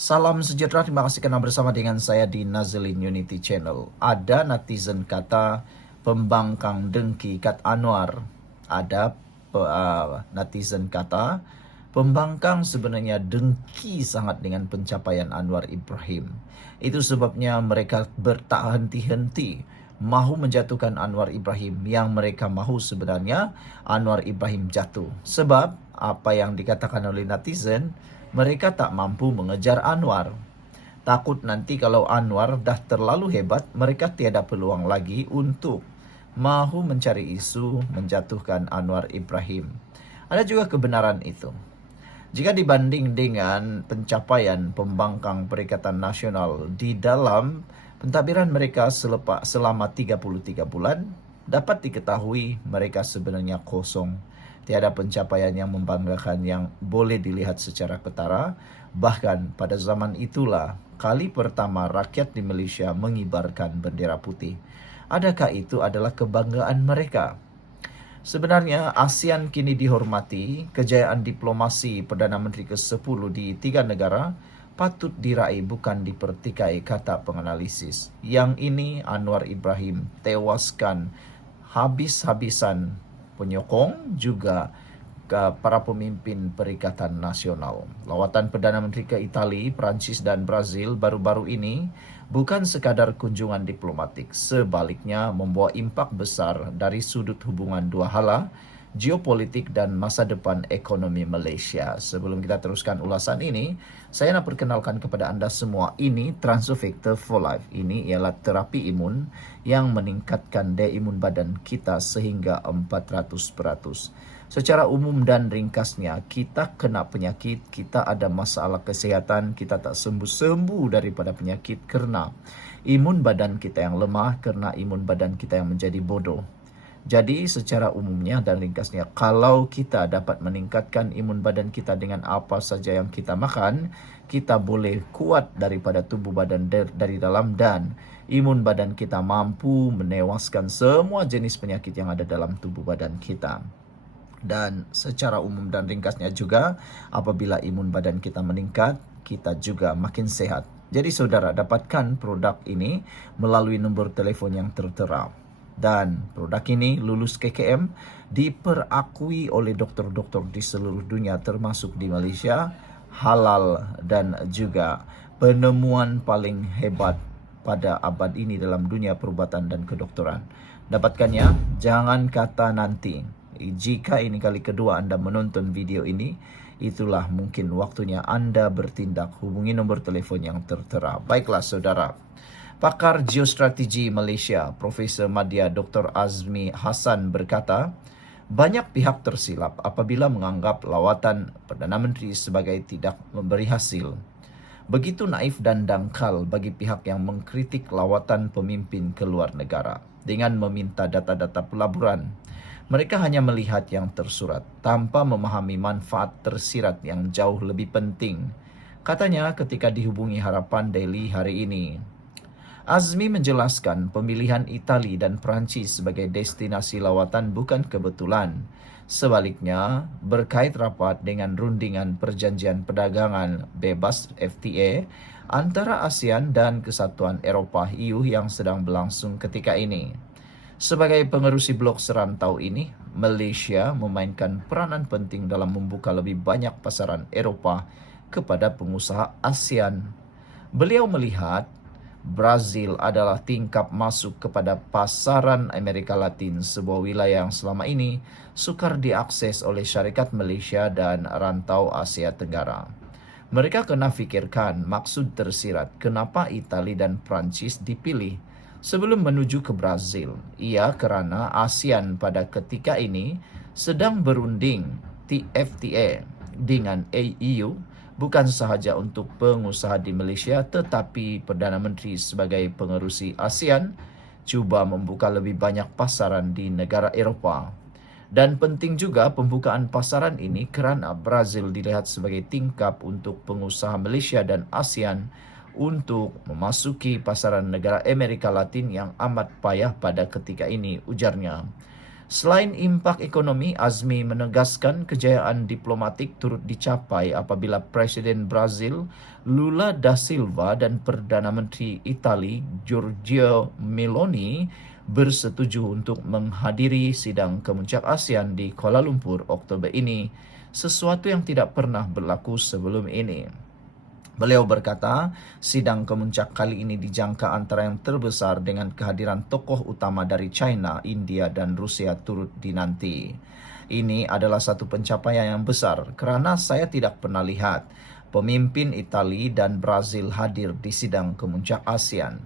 Salam sejahtera, terima kasih karena bersama dengan saya di Nazlin Unity Channel. Ada netizen kata pembangkang dengki Kat Anwar. Ada netizen kata pembangkang sebenarnya dengki sangat dengan pencapaian Anwar Ibrahim. Itu sebabnya mereka tak henti-henti mahu menjatuhkan Anwar Ibrahim. Yang mereka mahu sebenarnya Anwar Ibrahim jatuh. Sebab apa yang dikatakan oleh netizen, mereka tak mampu mengejar Anwar. Takut nanti kalau Anwar dah terlalu hebat, mereka tiada peluang lagi untuk mahu mencari isu menjatuhkan Anwar Ibrahim. Ada juga kebenaran itu. Jika dibanding dengan pencapaian pembangkang Perikatan Nasional di dalam pentadbiran mereka selama 33 bulan, dapat diketahui mereka sebenarnya kosong. Tiada pencapaian yang membanggakan yang boleh dilihat secara ketara. Bahkan pada zaman itulah kali pertama rakyat di Malaysia mengibarkan bendera putih. Adakah itu adalah kebanggaan mereka? Sebenarnya ASEAN kini dihormati, kejayaan diplomasi Perdana Menteri ke-10 di 3 negara patut diraih bukan dipertikai, kata penganalisis. Yang ini Anwar Ibrahim tewaskan habis-habisan penyokong juga ke para pemimpin Perikatan Nasional. Lawatan Perdana Menteri ke Itali, Perancis dan Brazil baru-baru ini bukan sekadar kunjungan diplomatik, sebaliknya membawa impak besar dari sudut hubungan dua hala, geopolitik dan masa depan ekonomi Malaysia. Sebelum kita teruskan ulasan ini, saya nak perkenalkan kepada anda semua, ini Transofactor for Life. Ini ialah terapi imun yang meningkatkan daya imun badan kita sehingga 400%. Secara umum dan ringkasnya, kita kena penyakit, kita ada masalah kesihatan, kita tak sembuh-sembuh daripada penyakit kerana imun badan kita yang lemah, kerana imun badan kita yang menjadi bodoh. Jadi secara umumnya dan ringkasnya, kalau kita dapat meningkatkan imun badan kita dengan apa saja yang kita makan, kita boleh kuat daripada tubuh badan dari dalam dan imun badan kita mampu menewaskan semua jenis penyakit yang ada dalam tubuh badan kita. Dan secara umum dan ringkasnya juga, apabila imun badan kita meningkat, kita juga makin sehat. Jadi saudara, dapatkan produk ini melalui nombor telefon yang tertera. Dan produk ini lulus KKM, diperakui oleh doktor-doktor di seluruh dunia termasuk di Malaysia, halal dan juga penemuan paling hebat pada abad ini dalam dunia perubatan dan kedokteran. Dapatkannya, jangan kata nanti. Jika ini kali kedua anda menonton video ini, itulah mungkin waktunya anda bertindak. Hubungi nombor telefon yang tertera. Baiklah saudara, pakar geostrategi Malaysia, Profesor Madya Dr. Azmi Hassan berkata, banyak pihak tersilap apabila menganggap lawatan Perdana Menteri sebagai tidak memberi hasil. Begitu naif dan dangkal bagi pihak yang mengkritik lawatan pemimpin ke luar negara dengan meminta data-data pelaburan. Mereka hanya melihat yang tersurat tanpa memahami manfaat tersirat yang jauh lebih penting. Katanya ketika dihubungi Harapan Daily hari ini. Azmi menjelaskan pemilihan Itali dan Perancis sebagai destinasi lawatan bukan kebetulan. Sebaliknya, berkait rapat dengan rundingan perjanjian perdagangan bebas FTA antara ASEAN dan Kesatuan Eropah EU yang sedang berlangsung ketika ini. Sebagai pengerusi blok serantau ini, Malaysia memainkan peranan penting dalam membuka lebih banyak pasaran Eropah kepada pengusaha ASEAN. Beliau melihat Brazil adalah tingkap masuk kepada pasaran Amerika Latin, sebuah wilayah yang selama ini sukar diakses oleh syarikat Malaysia dan rantau Asia Tenggara. Mereka kena fikirkan maksud tersirat kenapa Itali dan Perancis dipilih sebelum menuju ke Brazil. Ia kerana ASEAN pada ketika ini sedang berunding FTA dengan EU, bukan sahaja untuk pengusaha di Malaysia, tetapi Perdana Menteri sebagai pengerusi ASEAN cuba membuka lebih banyak pasaran di negara Eropah. Dan penting juga pembukaan pasaran ini kerana Brazil dilihat sebagai tingkap untuk pengusaha Malaysia dan ASEAN untuk memasuki pasaran negara Amerika Latin yang amat payah pada ketika ini, ujarnya. Selain impak ekonomi, Azmi menegaskan kejayaan diplomatik turut dicapai apabila Presiden Brazil Lula da Silva dan Perdana Menteri Itali Giorgia Meloni bersetuju untuk menghadiri sidang kemuncak ASEAN di Kuala Lumpur Oktober ini, sesuatu yang tidak pernah berlaku sebelum ini. Beliau berkata, sidang kemuncak kali ini dijangka antara yang terbesar dengan kehadiran tokoh utama dari China, India, dan Rusia turut dinanti. Ini adalah satu pencapaian yang besar kerana saya tidak pernah lihat pemimpin Itali dan Brazil hadir di sidang kemuncak ASEAN.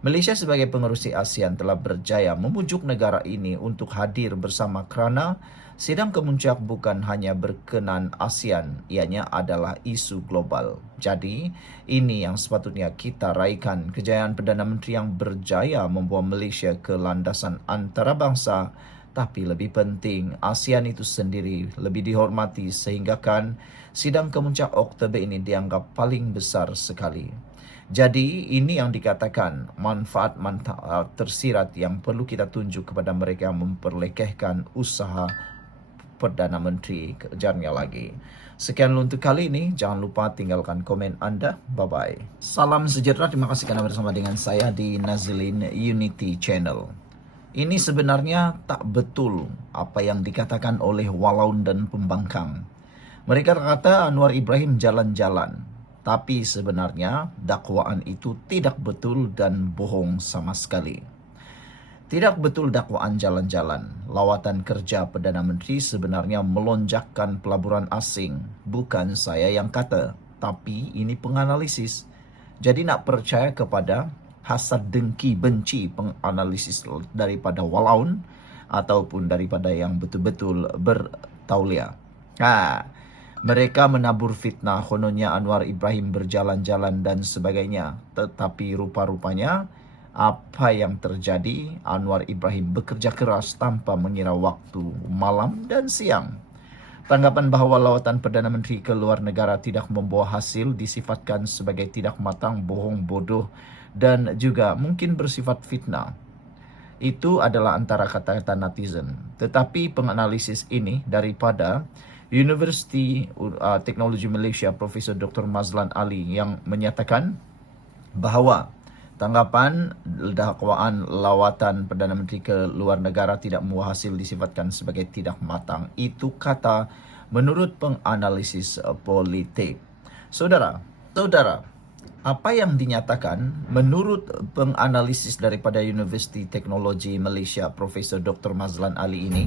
Malaysia sebagai pengerusi ASEAN telah berjaya memujuk negara ini untuk hadir bersama kerana sidang kemuncak bukan hanya berkenan ASEAN, ianya adalah isu global. Jadi, ini yang sepatutnya kita raikan, kejayaan Perdana Menteri yang berjaya membawa Malaysia ke landasan antarabangsa. Tapi lebih penting, ASEAN itu sendiri lebih dihormati sehinggakan sidang kemuncak Oktober ini dianggap paling besar sekali. Jadi ini yang dikatakan manfaat tersirat yang perlu kita tunjuk kepada mereka yang memperlekehkan usaha Perdana Menteri kejarnya lagi. Sekian untuk kali ini. Jangan lupa tinggalkan komen Anda. Bye-bye. Salam sejahtera. Terima kasih karena bersama dengan saya di Nazilin Unity Channel. Ini sebenarnya tak betul apa yang dikatakan oleh Walaun dan pembangkang. Mereka kata Anwar Ibrahim jalan-jalan. Tapi sebenarnya dakwaan itu tidak betul dan bohong sama sekali. Tidak betul dakwaan jalan-jalan. Lawatan kerja Perdana Menteri sebenarnya melonjakkan pelaburan asing. Bukan saya yang kata, tapi ini penganalisis. Jadi nak percaya kepada hasad dengki benci penganalisis daripada Walaun ataupun daripada yang betul-betul bertauliah. Mereka menabur fitnah kononnya Anwar Ibrahim berjalan-jalan dan sebagainya. Tetapi rupa-rupanya apa yang terjadi, Anwar Ibrahim bekerja keras tanpa mengira waktu malam dan siang. Tanggapan bahawa lawatan Perdana Menteri ke luar negara tidak membawa hasil disifatkan sebagai tidak matang, bohong, bodoh dan juga mungkin bersifat fitnah. Itu adalah antara kata-kata netizen. Tetapi penganalisis ini daripada Universiti Teknologi Malaysia Profesor Dr. Mazlan Ali yang menyatakan bahawa tanggapan dakwaan lawatan Perdana Menteri ke luar negara tidak membawa hasil disifatkan sebagai tidak matang. Itu kata menurut penganalisis politik. Saudara, apa yang dinyatakan menurut penganalisis daripada Universiti Teknologi Malaysia Profesor Dr. Mazlan Ali ini,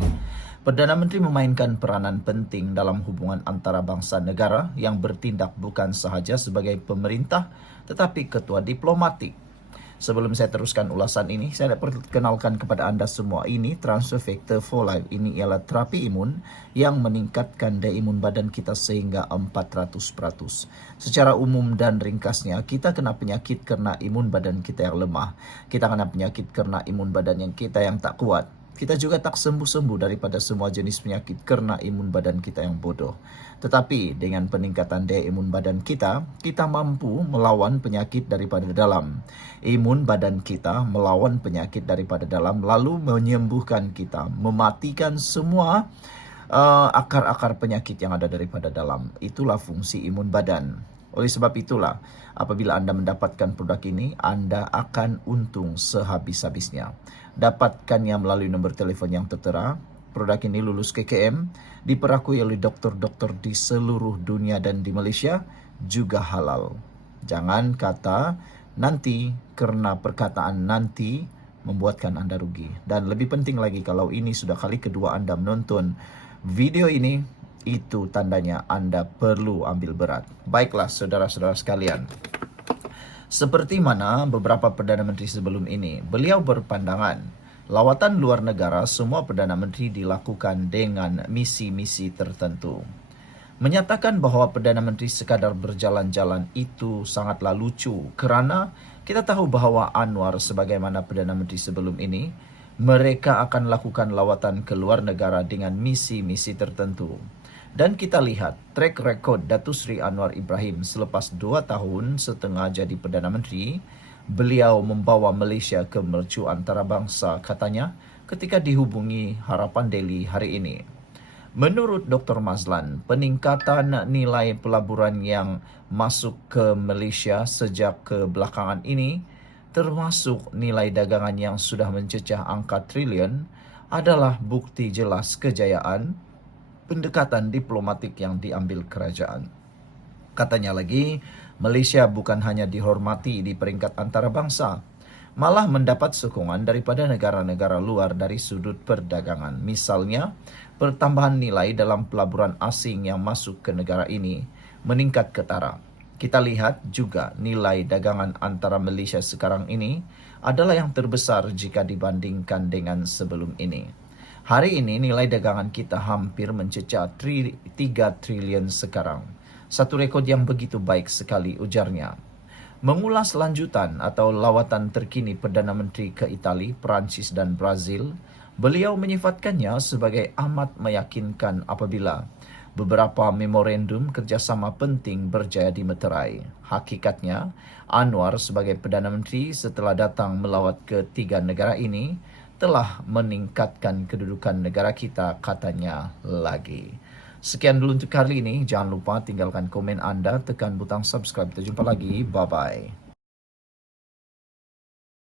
Perdana Menteri memainkan peranan penting dalam hubungan antara bangsa negara yang bertindak bukan sahaja sebagai pemerintah tetapi ketua diplomatik. Sebelum saya teruskan ulasan ini, saya nak perkenalkan kepada anda semua ini Transfer Factor for Life. Ini ialah terapi imun yang meningkatkan daya imun badan kita sehingga 400%. Secara umum dan ringkasnya, kita kena penyakit kerana imun badan kita yang lemah. Kita kena penyakit kerana imun badan kita yang tak kuat. Kita juga tak sembuh-sembuh daripada semua jenis penyakit kerana imun badan kita yang bodoh. Tetapi dengan peningkatan daya imun badan kita mampu melawan penyakit daripada dalam. Imun badan kita melawan penyakit daripada dalam lalu menyembuhkan kita, mematikan semua akar-akar penyakit yang ada daripada dalam. Itulah fungsi imun badan. Oleh sebab itulah, apabila anda mendapatkan produk ini, anda akan untung sehabis-habisnya. Dapatkannya melalui nombor telefon yang tertera. Produk ini lulus KKM, diperakui oleh doktor-doktor di seluruh dunia dan di Malaysia, juga halal. Jangan kata nanti, kerana perkataan nanti membuatkan anda rugi. Dan lebih penting lagi, kalau ini sudah kali kedua anda menonton video ini, itu tandanya anda perlu ambil berat. Baiklah saudara-saudara sekalian. Seperti mana beberapa Perdana Menteri sebelum ini, beliau berpandangan lawatan luar negara semua Perdana Menteri dilakukan dengan misi-misi tertentu. Menyatakan bahawa Perdana Menteri sekadar berjalan-jalan itu sangatlah lucu kerana kita tahu bahawa Anwar sebagaimana Perdana Menteri sebelum ini, mereka akan lakukan lawatan ke luar negara dengan misi-misi tertentu. Dan kita lihat track record Datuk Seri Anwar Ibrahim selepas 2 tahun setengah jadi Perdana Menteri, beliau membawa Malaysia ke mercu antarabangsa katanya ketika dihubungi Harapan Daily hari ini. Menurut Dr. Mazlan, peningkatan nilai pelaburan yang masuk ke Malaysia sejak kebelakangan ini, termasuk nilai dagangan yang sudah mencecah angka triliun, adalah bukti jelas kejayaan pendekatan diplomatik yang diambil kerajaan. Katanya lagi, Malaysia bukan hanya dihormati di peringkat antarabangsa, malah mendapat sokongan daripada negara-negara luar dari sudut perdagangan. Misalnya, pertambahan nilai dalam pelaburan asing yang masuk ke negara ini meningkat ketara. Kita lihat juga nilai dagangan antara Malaysia sekarang ini adalah yang terbesar jika dibandingkan dengan sebelum ini. Hari ini nilai dagangan kita hampir mencecah 3 triliun sekarang. Satu rekod yang begitu baik sekali, ujarnya. Mengulas lanjutan atau lawatan terkini Perdana Menteri ke Itali, Perancis dan Brazil, beliau menyifatkannya sebagai amat meyakinkan apabila beberapa memorandum kerjasama penting berjaya dimeterai. Hakikatnya, Anwar sebagai Perdana Menteri setelah datang melawat ke 3 negara ini telah meningkatkan kedudukan negara kita, katanya lagi. Sekian dulu untuk kali ini. Jangan lupa tinggalkan komen anda, tekan butang subscribe. Kita jumpa lagi. Bye-bye.